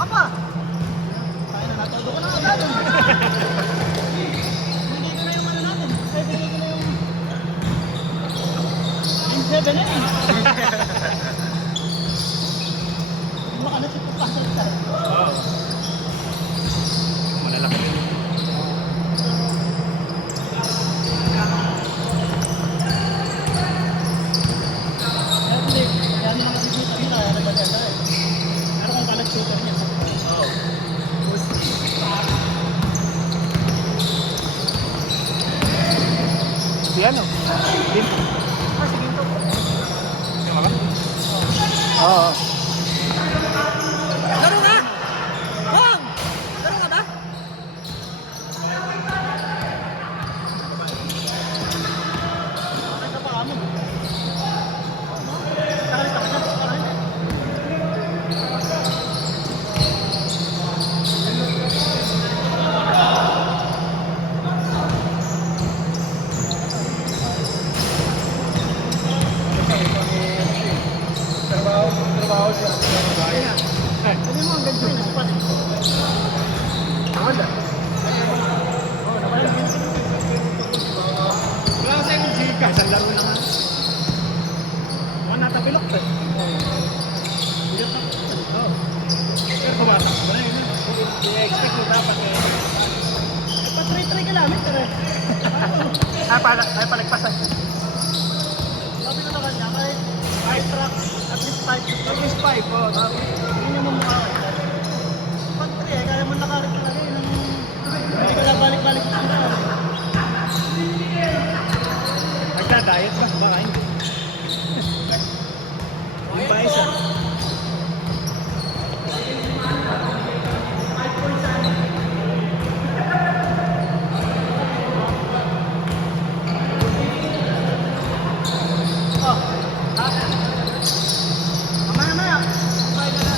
ka pa. Kaya na natin. Doon ko na agad. Hindi ko na yung ano natin. Hindi ko na yung... Yung 7 na eh. Baka na siya pagpasal tayo. Oo. Malalaki rin. Kaya nila mag-shooter nila, kaya nagaganda eh. Pero kung ka-shooter niya, Oo. Si ano? Ginto. si Ginto. Yung mga? Oo. Laro na! Wong! Laro ka ba? Bakit ka pa kamo? Nakalis ka pa siya? Parang hindi. Trabaho siya. Sabi mo, ang ganda yun, nasipat eh. Tama dyan. Oo, naman yung ganda. Wala kasi yung Gcash. Ang laro naman. Mga natapilok eh. Bilot na. Oo. Pero kumata. Wala yun. I-expect mo dapat eh. Pa-try-try ka namin, pero eh. Ay palagpasan. Sabi ko naman niya, kahit truck, at least 5. At least 5. Oh, Yun yung mamukha ka. Pag-try eh, kaya mo nakarit talaga yun. Hindi ka na balik-balik sa sila. Nagka-diet ba? Baka hindi. Yung ba isa? Oh, mamaya. Bye ka na.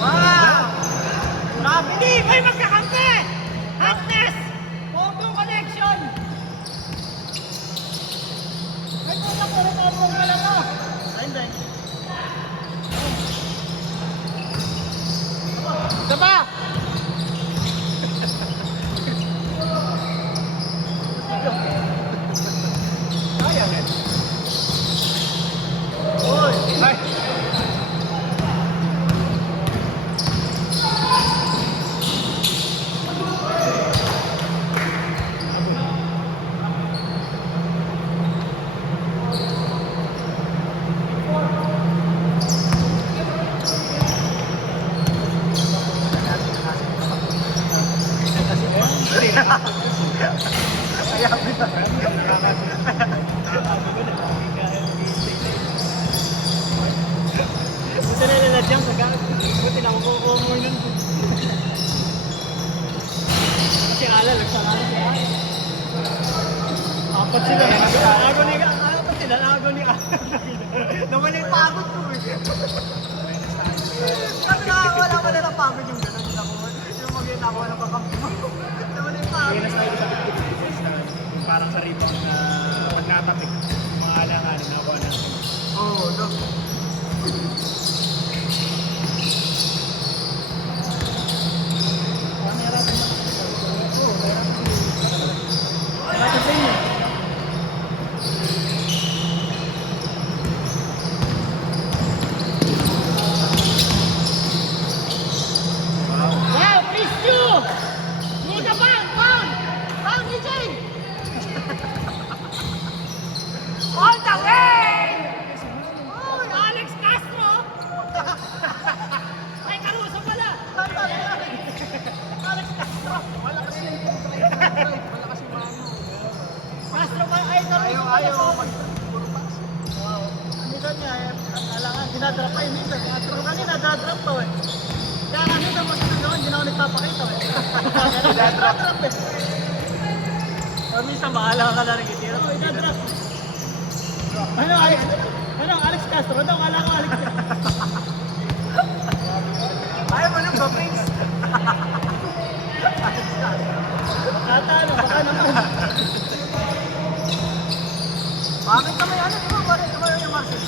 Wow! Hindi! May magkakampi! Hotness! Photo connection! Ay, ito na po rin ako mga lang mo. Ay, hindi. Isa pa! Kaya eh. Uy! Ay! Kaya kita. Buti na niladyang sa gamit. Buti na kukuha mo nun. Kasi kala, nagsakala siya. Apat sila. Nakago ni ka. Apat sila. Nakago ni ka. Naman yung pagod ko eh. Sabi na, wala pala ng pagod yung gano'n. Yung mag-ina ko ng kakampi mo. Naman yung pagod. Kaya nasa ito sa Pilipinas na parang sa rebound na pag natapik, mga alanganin na ako na. Oo, no. Wow, fish stew! Nika pound! Pound, DJ! All the way! Uy, Alex Castro! Ay, Caruso pala! Alex Castro! Malakas yung malakas yung mano. Castro pa, ay, Caruso pala. Ayaw, wow. Minsan niya, alangan, dinadrap pa yun minsan. Pero kanina, dinadrap pa eh. Kaya kanina, mas ginawan, hindi na ako nagpapakita eh. Dinadrap eh. O minsan, bahala ka na rin itira. Oh, dinadrap. Ano, Alex? Ano, Alex Castro? Ano, kala ko Alex Castro. Ayaw mo nang ba-prince? Ata, ano, baka naman. Bakit ka may ano, di ba? Bakit ka may yung Marcel?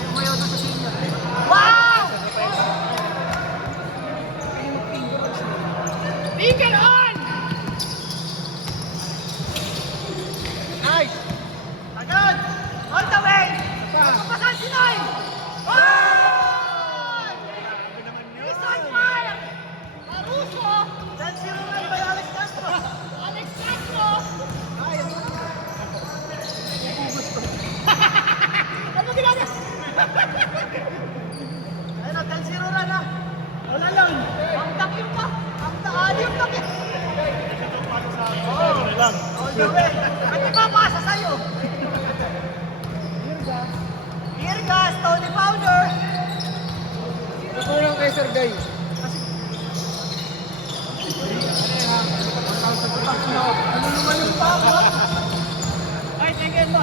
Yung mayaw doon sa senior. Wow! Trigger on! Nice! Agad! All the way! Papasan si Noy! Oh! He's on fire! Caruso! Then si Romel by Alex Castro! Alex Castro! Ay, ano na? Ano ginagawa? Ayun na, 10-0 na. Wala lang. Ang takip pa. Ang taali yung takip. Ano lang. All the way. Ba't ipapasa sa'yo? Irgas, Tony Powder. Nakulang kay Sir Guy. Ano naman yung papa? Ay, tingin mo.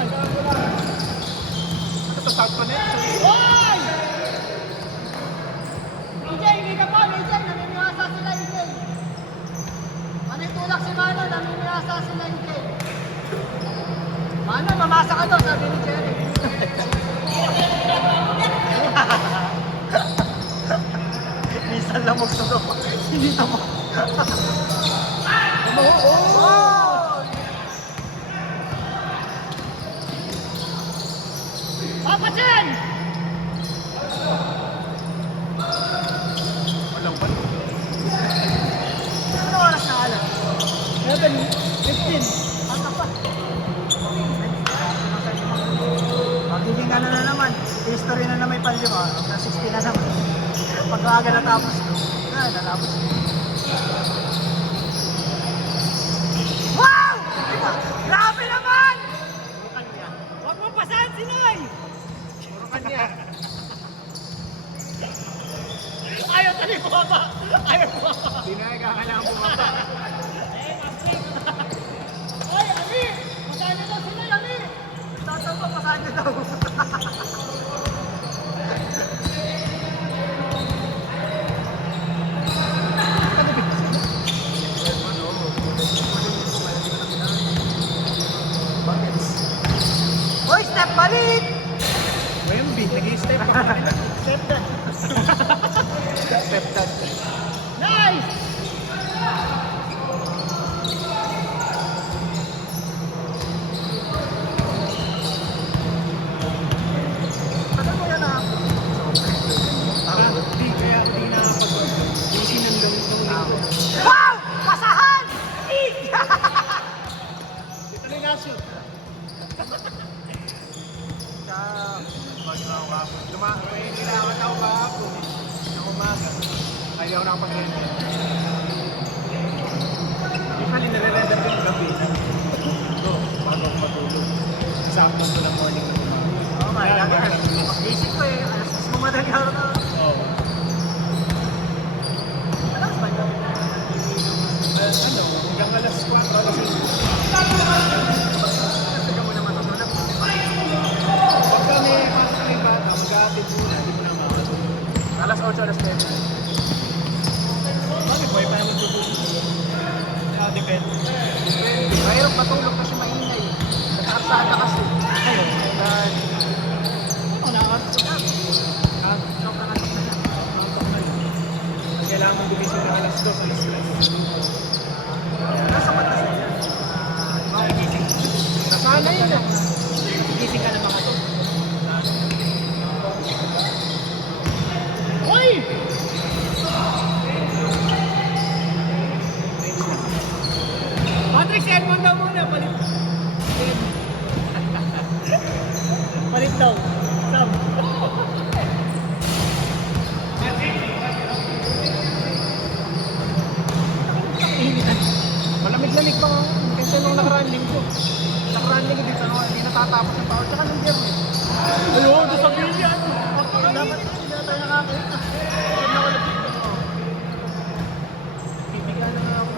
Ito start pa na yan. Hoy! EJ, hindi ka pa. EJ, namimiyasa sila EJ. Ano yung tulak si Mano? Namimiyasa sila EJ. Mano, mamasa ka daw, sabi ni Jerry. Minsan lang magsuno. Hindi tamo. Papasin! Walang pa. Ano oras na alam? 7:15. Bata pa. Magiging ano na naman. History na may palima. Na 60 na naman. Pag-aaga natapos. Natapos. Wow! Grabe naman! Huwag mo pasahan si Noy! Puro kanya. Ayaw tali bumaba! Ayaw bumaba! Hindi na kailangan bumaba. Ay, Ali! Pasahan niyo daw si Noy, Ali! Tatang pa, pasahan niyo daw. Hoy, step balik! Wemby, nag-i-step pa pa nila. Step that. Step that. Nice! Ano mo yan ah? Hindi, kaya hindi na pag-busy ng ganito linggo. Wow! Pasahan! Ito na yung nashoot. May kailangan ako kahapon eh. Ng umaga. Ayaw na ako pag-render. Usually nare-render ko yung gabi. Ito, bago ako matulog. Sakto ko ng morning na umaga. Oh my God. Pag-isip ko eh. Alas mas madaling araw na. Oo. Alas ba yun? Ano, hanggang alas 4, alas 5. Taga mo naman ako na. Pagka may pasok na yung bata, mag-aatid muna, hindi mo na makatulog. Alas 8, alas 10. Bakit buhay pa naman tutulog? Depende. Mayroong matulog kasi maingay. Nakarsada kasi. Ayun. Ano, nakakasok na. Ah, Sobrang atok na yan. mampak na yun. Ang kailangan mong gumising ng alas 2, alas 3. Nasa mata siya. Nasanay na. Gising ka ng mga to. Hoy! Patrick, Edmond daw muna. Palit. Palit daw. Sam. Malamig-lamig pa nga. Kasi nung nakaraan linggo. Nakaraan linggo dito, hindi natatapos yung power. Tsaka nung biyernes. Ayun, doon sa bilyan. Dapat hindi na tayo nakakita. Huwag na wala dito. Bibigyan na nga ako.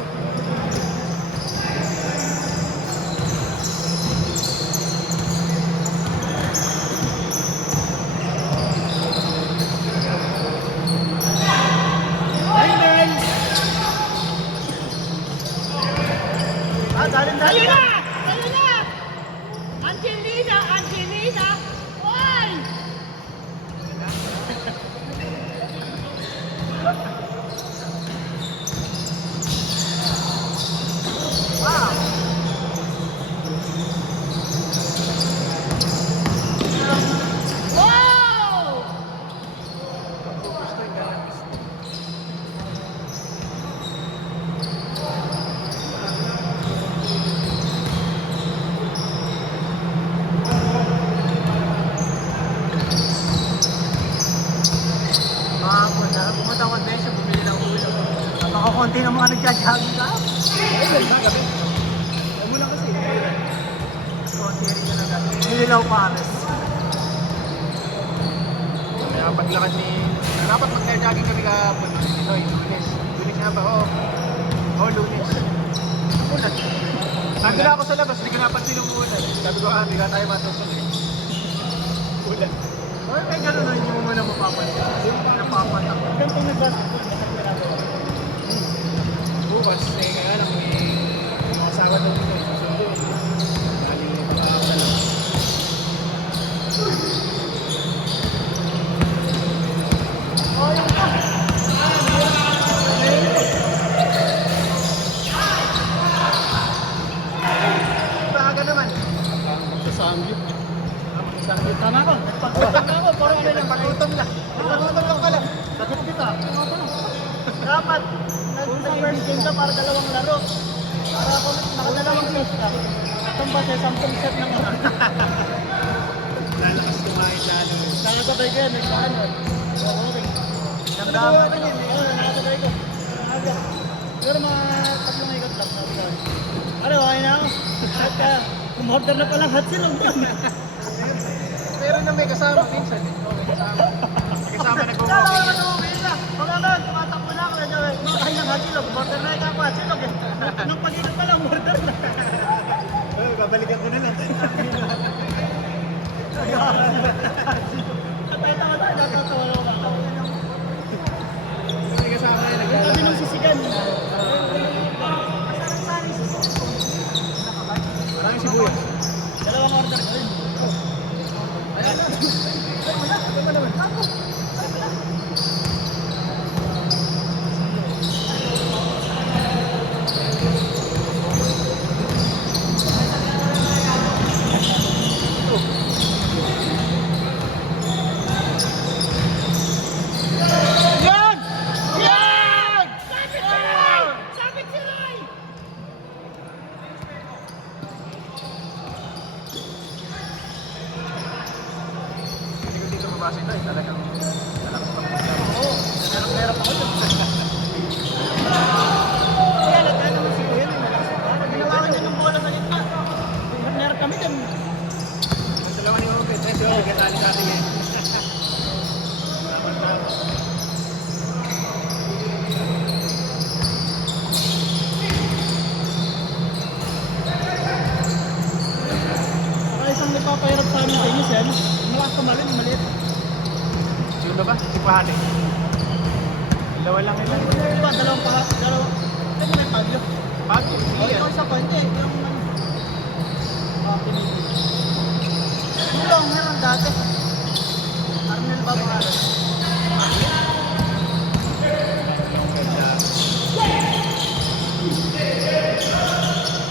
Galing-galing na! Sa'yo na! Angelina! Angelina! Hoy! konti ng mga nagja-jogging ka. Ayun, gabi. Ay mo lang kasi. Konti rin na nagagawa. Nililaw pares. Kaya paglakad ni... Dapat mag-jogging kami kahapon. Noy, Lunes. Lunes nga ba? Oo, Lunes. Ulan. Nandun na ako sa labas, hindi ko napansin yung ulan. Sabi ko, hindi ka tayo matusok eh. Ulan. Ay, may gano'n na hindi mo muna mapapansin. Hindi mo muna napapansin. Ganito nag-basketball, nakatirado. Bukas, kaya lang may mga Sabado dito. Sundo. Lagi may mga dalawa. Oh, yun ka. Baaga naman. Magsasamgyup. Sangit. Tama ko. Nagpagkutan na ako. Parang ano lang. Pagutom lang. Pagutom lang pala. Sakit kita. Dapat. Nag-first game ka para dalawang laro. Para ako nakadalawang set ka. Itong ba siya 10 set ng laro. Lalakas kumain lalo. Nakasabay ko yan. May paano. Okay. Nagdama ka yan. Oo, nakasabay ko. Pero mga 3 ikot lang. Ano, okay na ako. At kumorder na palang hot silog. Pero na may kasama minsan eh. Oo, may kasama. May kasama Kala ko nag-walking. nag-uwi na. Mga tumatakbo na ako. Ay, ng hot silog. Order na ikaw hot silog eh. Nung pag-ikot pa lang, order na. Babalikan ko na lang. Tawa tayo, natatawa lang ako. May kasama yan. Sabi Naglalakad. nung sisigan. Maraming sibuyas. Dalawang order ko rin. Ayan na. Ay, wala. Ano ba naman? Ako. Yan! Yan! Sabit si Ray! Hindi ko dito mabasa ito eh. Talagang Oo. Meron ako dyan. Kaya nagkaya naman si Kuya rin. Ginawa ko niya ng bola sa gitna. Meron kami dyan. ang dalawa ni Obed. Eh, si Obed, katali sa atin eh. Tama. Saka isang nagpapahirap sa amin sa inyo siya. Malakas tumalin, maliit. Sino ba? Si Pahane. Dalawa lang ilan. Diba, dalawang pahat, dalawang. Ano may pagyo? Bakit? Oh, Hindi ito yan. isa pa, hindi. Yung ano. Mulong, meron dati. Arnel ba pangalan?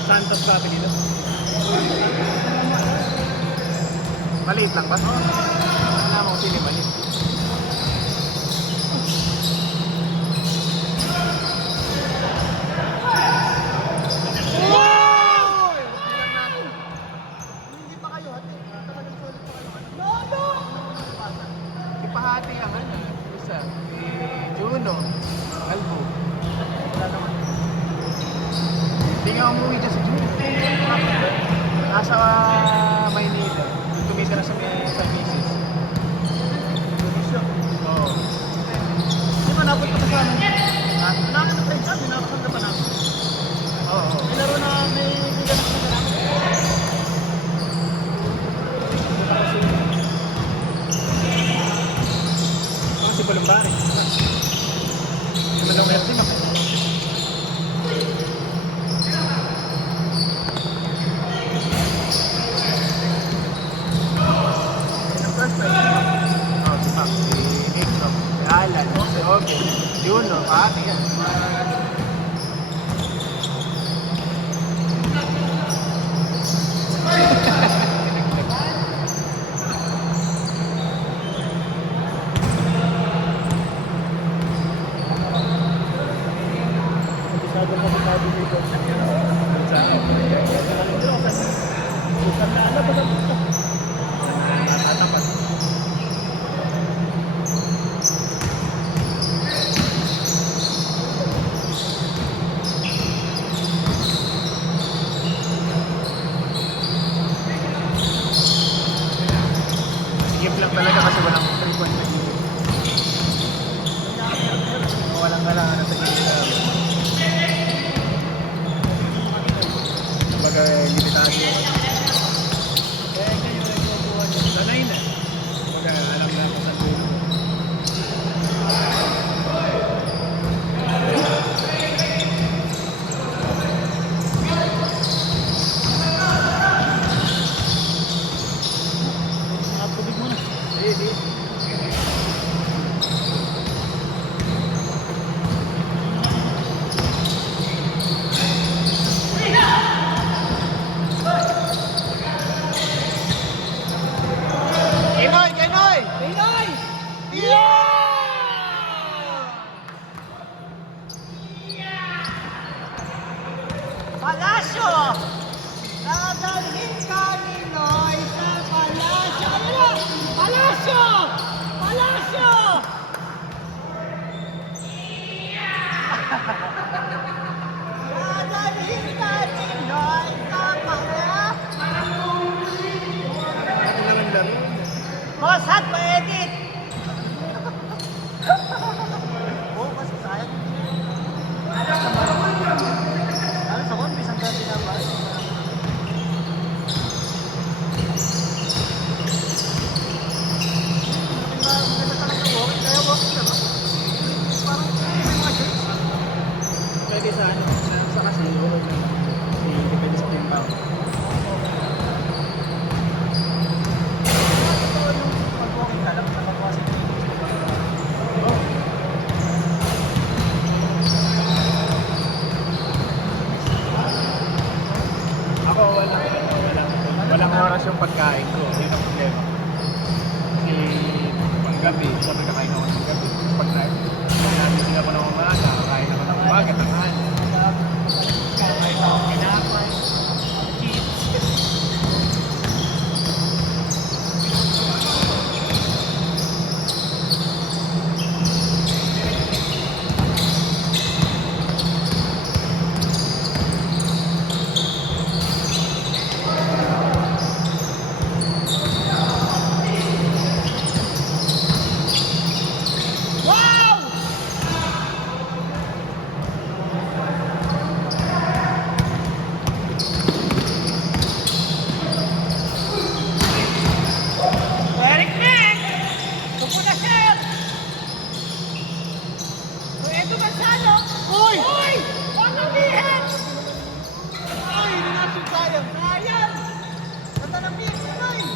Santos Coffee dito. Maliit lang ba? Wala mo sili maliit. Hindi pa kayo, ate. Talagang solid pa kayo. No! Ipahati ang ano. Isa. Juno. Albo. Hindi nga umuwi dyan sa Juno. Nasa Maynila. Tumisa na sa Misis. Oo. Di ba napunta ka sa amin? Namin na sa exam, pinapasanda pa namin. Oo. May laro na may bigyan na sa namin. Mga si Balumbari. Si Balumbari din ako. First time. Oh, si Max, si Nico, si Alan, si Obe, Juno, pati yan. Masyado masitabi dito. Bukan na ano, baga dito. Tatapat. Palacio! Dadalhin ka ni Noy sa Palacio! Ano na? Palacio! Palacio! Dadalhin ka ni Noy sa Palacio! Ano naman laro? Boss, hat ma-edit! Oo, kasi sayang. Ano sa one piece ang dati na ba? Maganda talaga walking, kaya walking na ba? Parang may mga shirts. Pwede sa ano, sa kasi, depende sa team power. Pag-walking ka lang, nakapasok. Ako walang oras yung pagkain ko. Yun ang problema. Kasi panggabi, sabi kakain ako ng gabi. Pag namin ako ng umaga, kakain ako ng umaga, tanghali. Kahit ako kinakay, chips. Wow! Eric Nick! Tupo na siya! So, eto Gonzalo! Uy! Uy! Huwag ang bihin! Uy! Ninasyon sayang! Sayang! Ganda ng bihin ko na eh!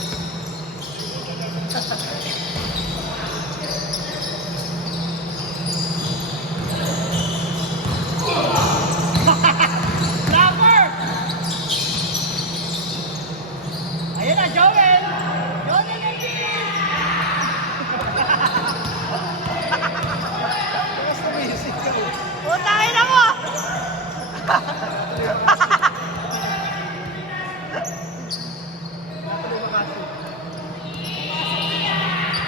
Flapper! Ayun na, Joel! Joel ang bihin! Tapos tumisip ka. Putangin na mo!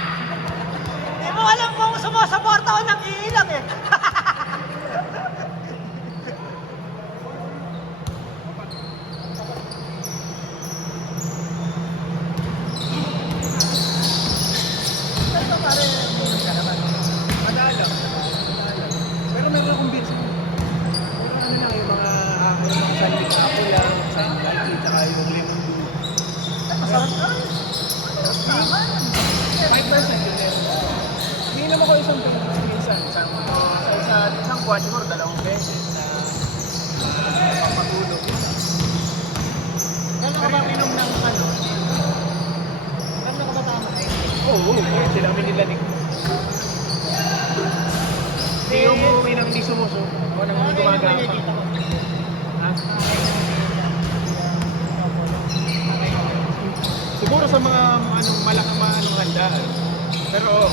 Hindi mo alam kung sumusuporta o nang iilang eh. Ito pare, meron ka naman. Madala. Pero meron akong beats. Pero ano lang yung mga sandwich apple lang, sandwich, tsaka yung lemon dew. Masarap ka rin. 5% yun eh. Ininom ako isang minsan. Isang buwan siguro, 2 beses na pampatulog. Gano'n ka ba minom ng ano? Gano'n ka ba tama eh? Oo, sila kami nilanig. Hindi umuwi ng hindi sumuso. Ako nang Ano yung gumagawa pa. nakikita ko? Ha? Siguro sa mga malaking mga handaan. Pero oo,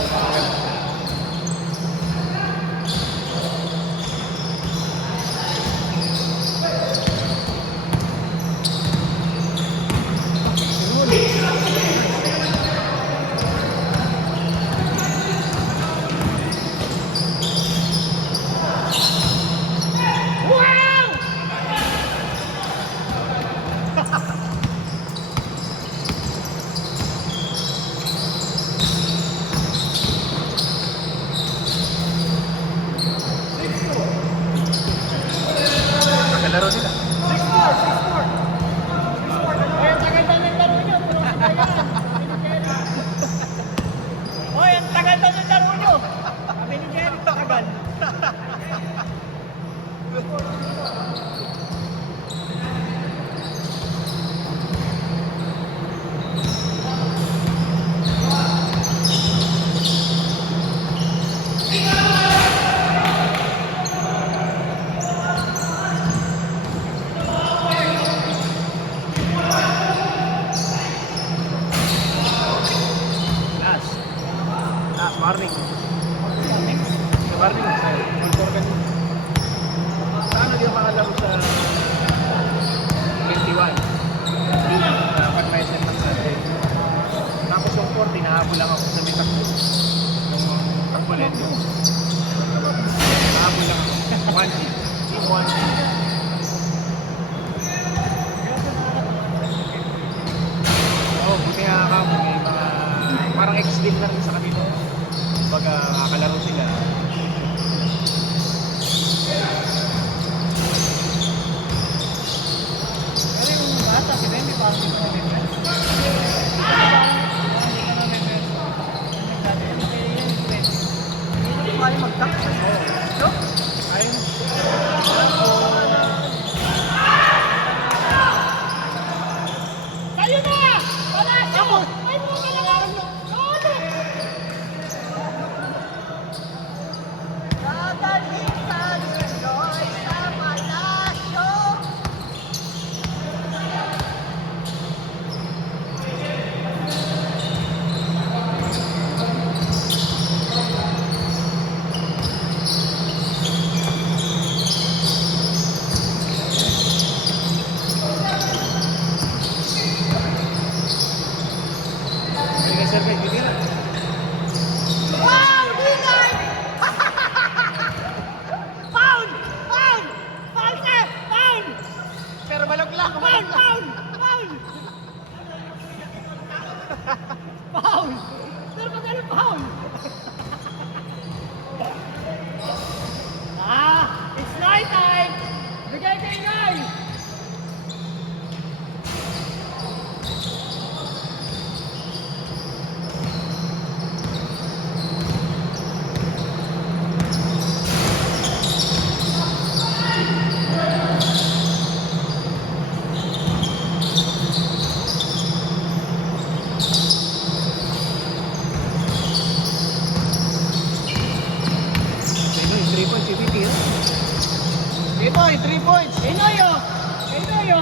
Wow! nakalaro nila. 6-4! Ay, ang tagal daw ng laro nyo. Puro sila yan. Hoy, ang tagal daw ng laro nyo. Sabi ni Jerry, tagal. Morning. Sa morning, sa Bulgor kanina. Saan na di ako makalaro sa 1G. Team 1G. Oo, buti nga ka. May mga... Parang ex-din na rin sa kanila. Pag nakakalaro sila. Pero yung bata, si Bendy, parang hindi ko na-defense. Hindi ko kaya mag-tax. So, Ayun. tayo na! Palasyo! Ay, mo ka lang! Dadalhin tayo ngayon sa palasyo! Sige, sir, Ben. Hindi na. Foul! Ingay! Foul! Foul! Foul, sir! Foul! Pero malog lang. Foul! Foul! Foul! Foul! Sir, magkano foul? It's night time! Bigay kay Ingay! Sino yung 3 points? Ibiti, ha? 3 points! 3 points! Inoyo! Inoyo!